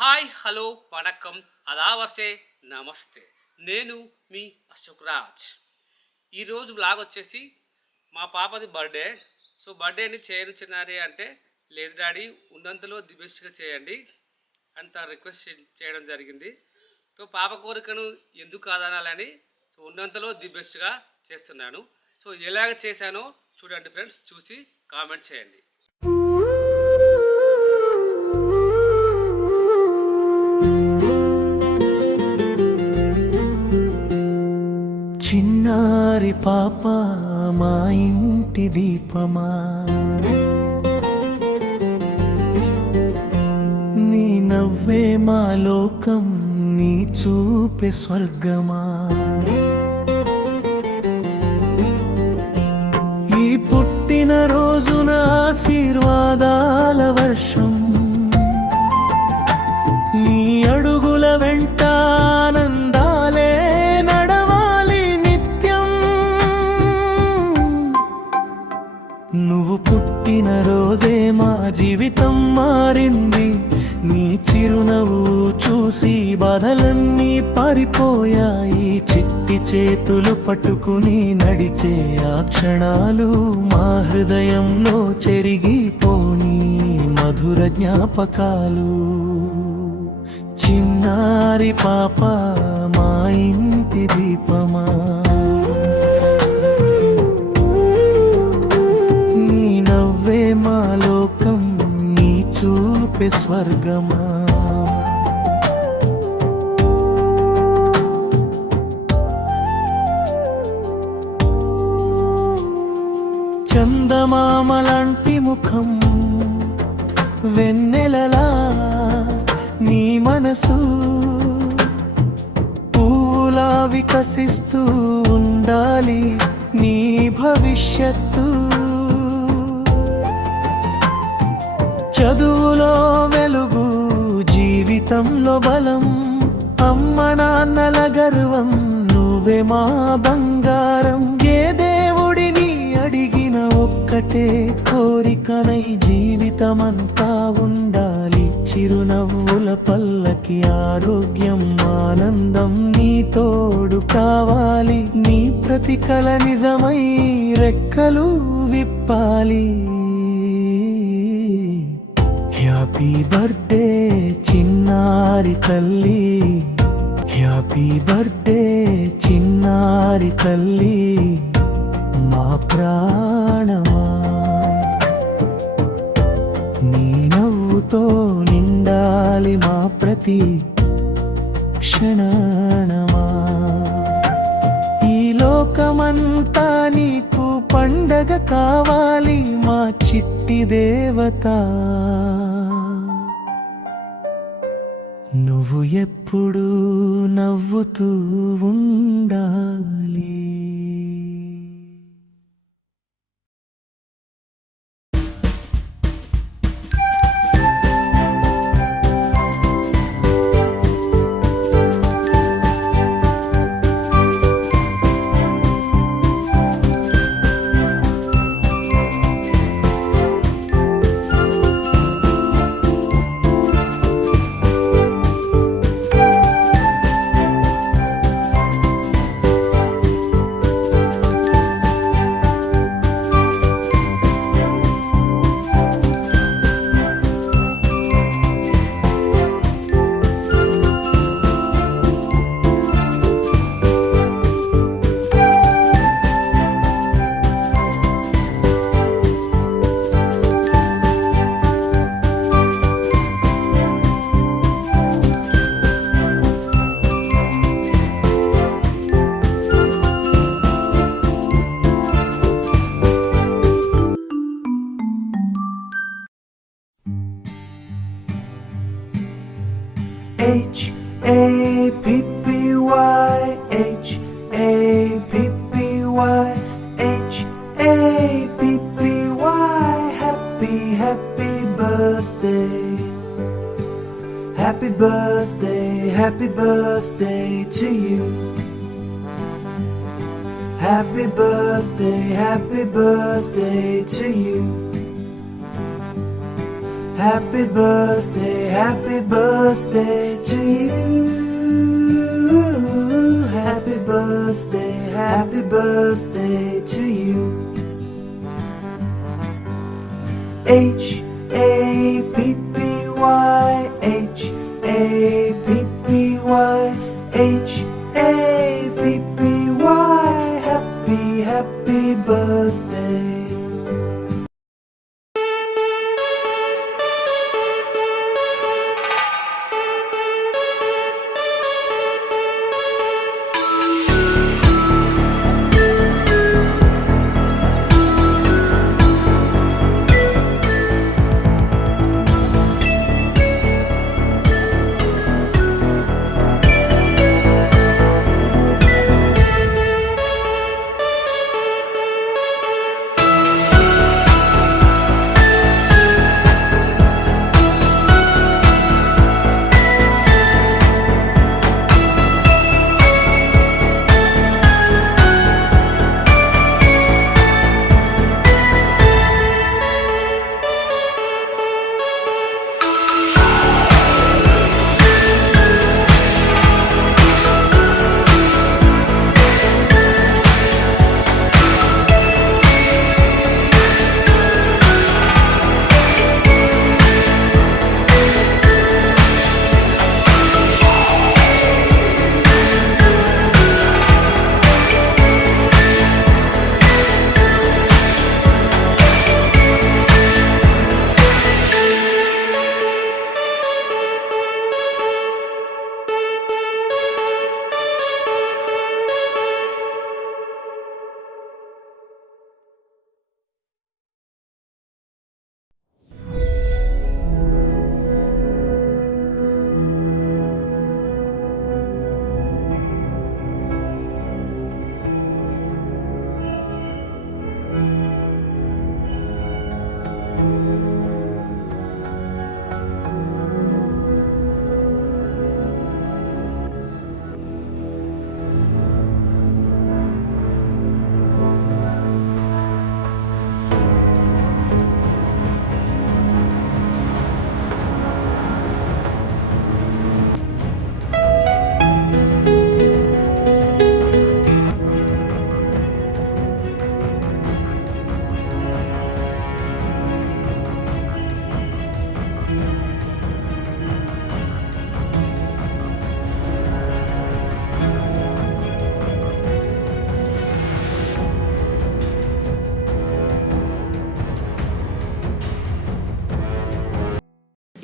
Hi hello vanakkam అదావర్సే నమస్తే. నేను మీ అశోక్ రాజ్. ఈరోజు వ్లాగ్ వచ్చేసి మా పాపది బర్త్డే. సో బర్త్డేని చేయనిచ్చినారే అంటే లేదు డాడీ, ఉన్నంతలో ది బెస్ట్గా చేయండి అంత రిక్వెస్ట్ చేయడం జరిగింది. సో పాప కోరికను ఎందుకు కాదనాలని సో ఉన్నంతలో ది బెస్ట్గా చేస్తున్నాను. సో ఎలాగ చేశానో చూడండి ఫ్రెండ్స్, చూసి కామెంట్ చేయండి. చిన్నారి పాప మా ఇంటి దీపమా, నీ నవ్వే మా లోకం, నీ చూపే స్వర్గమా. ఈ పుట్టిన రోజున ఆశీర్వాదాల వర్షం, నీ అడుగుల వెంట ఆనందాలే నడవాలి నిత్యం. నువ్వు పుట్టిన రోజే మా జీవితం మారింది, నీ చిరునవ్వు చూసి బాధలన్నీ పారిపోయాయి. చిట్టి చేతులు పట్టుకుని నడిచే ఆ క్షణాలు మా హృదయంలో చెరిగిపోని మధుర జ్ఞాపకాలు. చిన్నారి పాప మా ఇంటి దీపమా, నీ నవ్వే మా లోకం, నీ చూపే స్వర్గమా. చందమామలాంటి ముఖం, వెన్నెలలా నీ మనసు, పూలా వికసిస్తూ ఉండాలి నీ భవిష్యత్తు. చదువులో వెలుగు, జీవితంలో బలం, అమ్మ నాన్నల గర్వం, నువ్వే మా బంగారం. ఏ దేవుడిని అడిగిన ఒక్కటే కోరికనై జీవితమంతా ఉండాలి చిరునవ్వుల పల్లకి, ఆరోగ్యం ఆనందం నీ తోడు కావాలి. నీ ప్రతి కల నిజమై రెక్కలు విప్పాలి. హ్యాపీ బర్త్డే చిన్నారి తల్లి, హ్యాపీ బర్త్డే చిన్నారి తల్లి, మా ప్రాణమా. నీ నవ్వుతో నిండాలి మా ప్రతి క్షణమా. ఈ లోకమంతా నీకు పండగ కావాలి మా చిట్టి దేవత. నువ్వు ఎప్పుడూ నవ్వుతూ ఉండాలి. H-A-P-P-Y, H-A-P-P-Y, H-A-P-P-Y. Happy, happy birthday. Happy birthday, happy birthday to you. Happy birthday to you. Happy birthday to you. Happy birthday to you. H-A-P-P-Y, H-A-P-P-Y, H-A-P-P-Y. Happy birthday.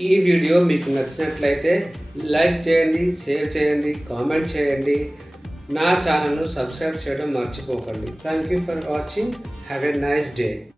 ఈ వీడియో మీకు నచ్చినట్లయితే లైక్ చేయండి, share చేయండి, comment చేయండి. నా ఛానల్ను subscribe చేయడం మర్చిపోకండి. Thank you for watching. Have a nice day.